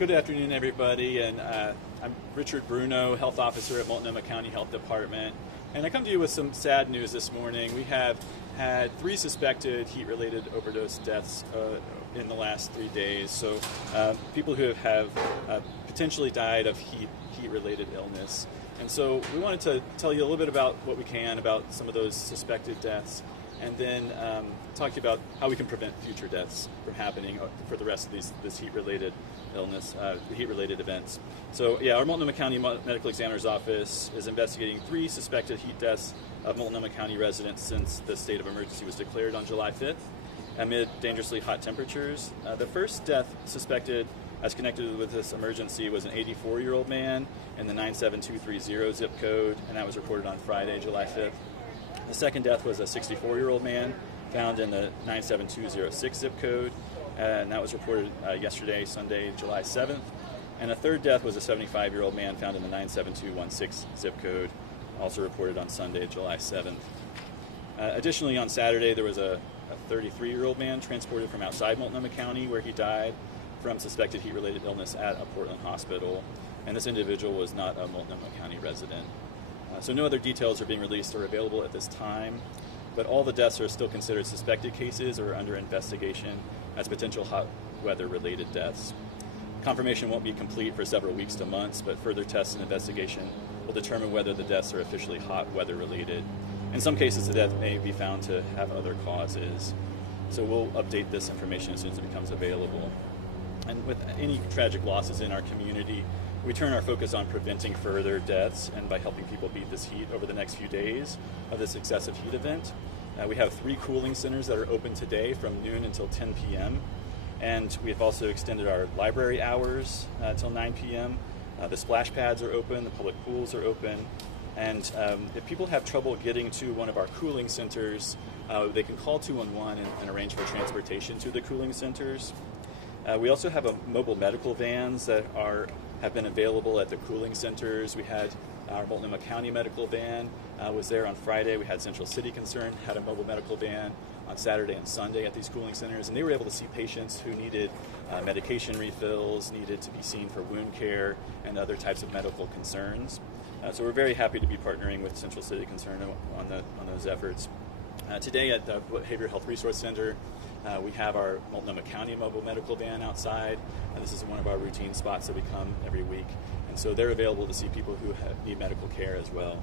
good afternoon, everybody. And I'm Richard Bruno, Health Officer at Multnomah County Health Department. And I come to you with some sad news this morning. We have had 3 suspected heat-related overdose deaths in the last 3 days. So people who have potentially died of heat-related illness. And so we wanted to tell you a little bit about what we can about some of those suspected deaths, and then talk to you about how we can prevent future deaths from happening for the rest of this heat-related illness, heat-related events. So yeah, our Multnomah County Medical Examiner's Office is investigating 3 suspected heat deaths of Multnomah County residents since the state of emergency was declared on July 5th amid dangerously hot temperatures. The first death suspected as connected with this emergency was an 84-year-old man in the 97230 zip code, and that was reported on Friday, July 5th. The second death was a 64-year-old man found in the 97206 zip code, and that was reported yesterday, Sunday, July 7th. And a third death was a 75-year-old man found in the 97216 zip code, also reported on Sunday, July 7th. Additionally, on Saturday, there was a 33-year-old man transported from outside Multnomah County where he died from suspected heat-related illness at a Portland hospital, and this individual was not a Multnomah County resident. So no other details are being released or available at this time, but all the deaths are still considered suspected cases or under investigation as potential hot weather-related deaths. Confirmation won't be complete for several weeks to months, but further tests and investigation will determine whether the deaths are officially hot weather-related. In some cases, the death may be found to have other causes. So we'll update this information as soon as it becomes available. And with any tragic losses in our community, we turn our focus on preventing further deaths and by helping people beat this heat over the next few days of this excessive heat event. We have 3 cooling centers that are open today from noon until 10 p.m. And we've also extended our library hours till 9 p.m. The splash pads are open, the public pools are open. And if people have trouble getting to one of our cooling centers, they can call 211 and arrange for transportation to the cooling centers. We also have mobile medical vans that have been available at the cooling centers. We had our Multnomah County medical van was there on Friday. We had Central City Concern had a mobile medical van on Saturday and Sunday at these cooling centers, and they were able to see patients who needed medication refills, needed to be seen for wound care and other types of medical concerns. So we're very happy to be partnering with Central City Concern on those efforts. Today at the Behavioral Health Resource Center, we have our Multnomah County mobile medical van outside. This is one of our routine spots that we come every week. And so they're available to see people who need medical care as well.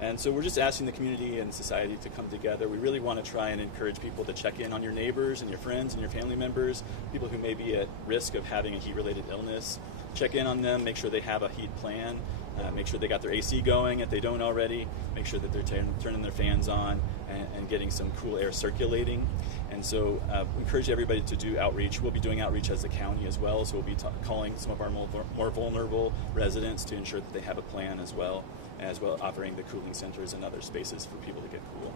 And so we're just asking the community and society to come together. We really want to try and encourage people to check in on your neighbors and your friends and your family members, people who may be at risk of having a heat-related illness. Check in on them, make sure they have a heat plan, make sure they got their AC going if they don't already, make sure that they're turning their fans on and getting some cool air circulating. And so we encourage everybody to do outreach. We'll be doing outreach as the county as well, so we'll be calling some of our more vulnerable residents to ensure that they have a plan as well offering the cooling centers and other spaces for people to get cool.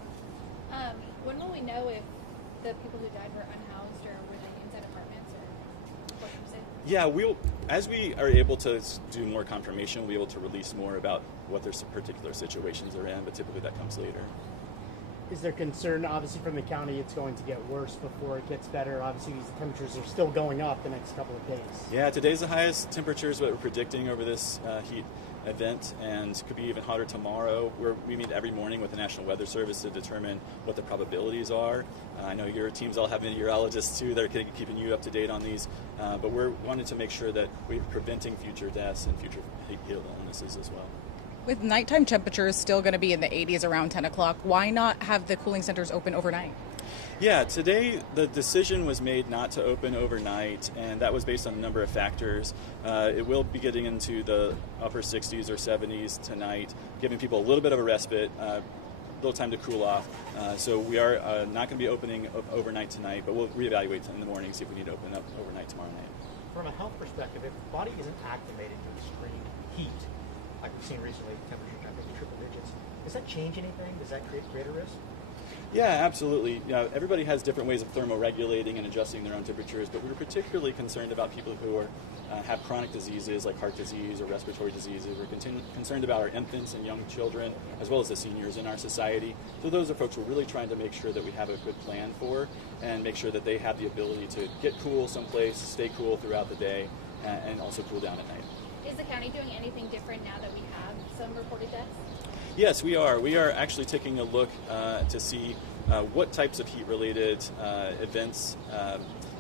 When will we know if the people who died were unhoused or were they inside apartments, or what can you say? Yeah, as we are able to do more confirmation, we'll be able to release more about what their particular situations are in, but typically that comes later. Is there concern, obviously, from the county it's going to get worse before it gets better? Obviously, these temperatures are still going up the next couple of days. Yeah, today's the highest temperatures that we're predicting over this heat event, and could be even hotter tomorrow. We meet every morning with the National Weather Service to determine what the probabilities are. I know your teams all have meteorologists too that are keeping you up to date on these, but we're wanting to make sure that we're preventing future deaths and future heat illnesses as well. With nighttime temperatures still going to be in the 80s around 10 o'clock, why not have the cooling centers open overnight? Yeah, today the decision was made not to open overnight, and that was based on a number of factors. It will be getting into the upper 60s or 70s tonight, giving people a little bit of a respite, a little time to cool off. So we are not going to be opening overnight tonight, but we'll reevaluate in the morning, see if we need to open up overnight tomorrow night. From a health perspective, if the body isn't acclimated to extreme heat, like we've seen recently, temperature jumping to triple digits, does that change anything? Does that create greater risk? Yeah, absolutely. Everybody has different ways of thermoregulating and adjusting their own temperatures, but we're particularly concerned about people who have chronic diseases like heart disease or respiratory diseases. We're concerned about our infants and young children, as well as the seniors in our society. So those are folks we're really trying to make sure that we have a good plan for and make sure that they have the ability to get cool someplace, stay cool throughout the day, and also cool down at night. Is the county doing anything different now that we have some reported deaths? Yes, we are. We are actually taking a look to see what types of heat-related events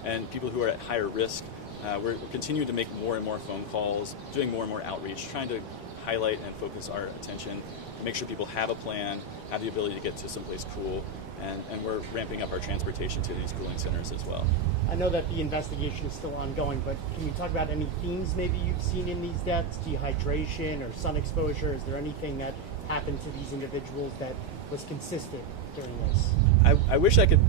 and people who are at higher risk. We're continuing to make more and more phone calls, doing more and more outreach, trying to highlight and focus our attention, make sure people have a plan, have the ability to get to someplace cool, and we're ramping up our transportation to these cooling centers as well. I know that the investigation is still ongoing, but can you talk about any themes maybe you've seen in these deaths? Dehydration or sun exposure? Is there anything that happened to these individuals that was consistent during this? I wish I could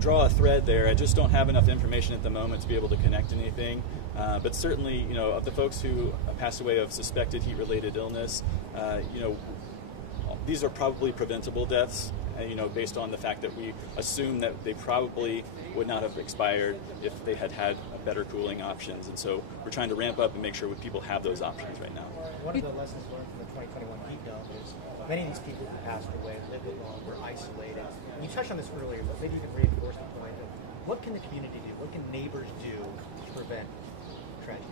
draw a thread there. I just don't have enough information at the moment to be able to connect anything. But certainly, of the folks who passed away of suspected heat-related illness, these are probably preventable deaths. Based on the fact that we assume that they probably would not have expired if they had had better cooling options. And so we're trying to ramp up and make sure people have those options right now. One of the lessons learned from the 2021 heat dome is many of these people who passed away lived alone, were isolated. And you touched on this earlier, but maybe you can reinforce the point of what can the community do? What can neighbors do to prevent tragedy?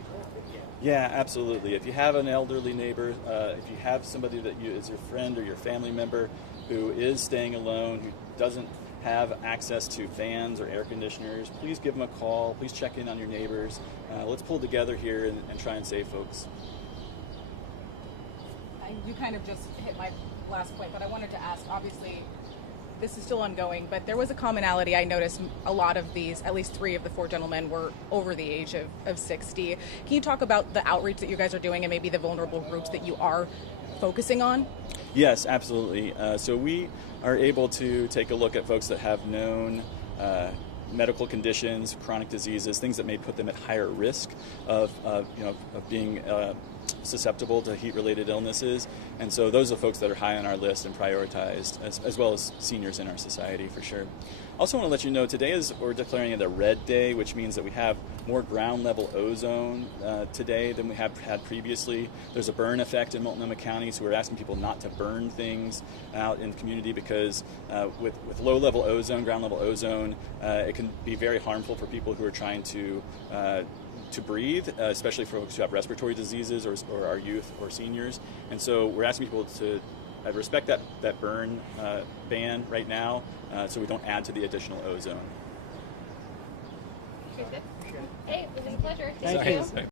Yeah, absolutely. If you have an elderly neighbor, if you have somebody that is your friend or your family member who is staying alone, who doesn't have access to fans or air conditioners, please give them a call. Please check in on your neighbors. Let's pull together here and try and save folks. You kind of just hit my last point, but I wanted to ask, obviously, this is still ongoing, but there was a commonality. I noticed a lot of these, at least 3 of the 4 gentlemen were over the age of 60. Can you talk about the outreach that you guys are doing and maybe the vulnerable groups that you are focusing on? Yes, absolutely. So we are able to take a look at folks that have known medical conditions, chronic diseases, things that may put them at higher risk of being susceptible to heat-related illnesses. And so those are folks that are high on our list and prioritized, as well as seniors in our society for sure. Also want to let you know today we're declaring it a red day, which means that we have more ground level ozone today than we have had previously. There's a burn effect in Multnomah County, so we're asking people not to burn things out in the community because with low level ozone, ground level ozone, it can be very harmful for people who are trying to breathe, especially for folks who have respiratory diseases or our youth or seniors. And so we're asking people to respect that burn ban right now so we don't add to the additional ozone. Hey, it was a pleasure. Thank you.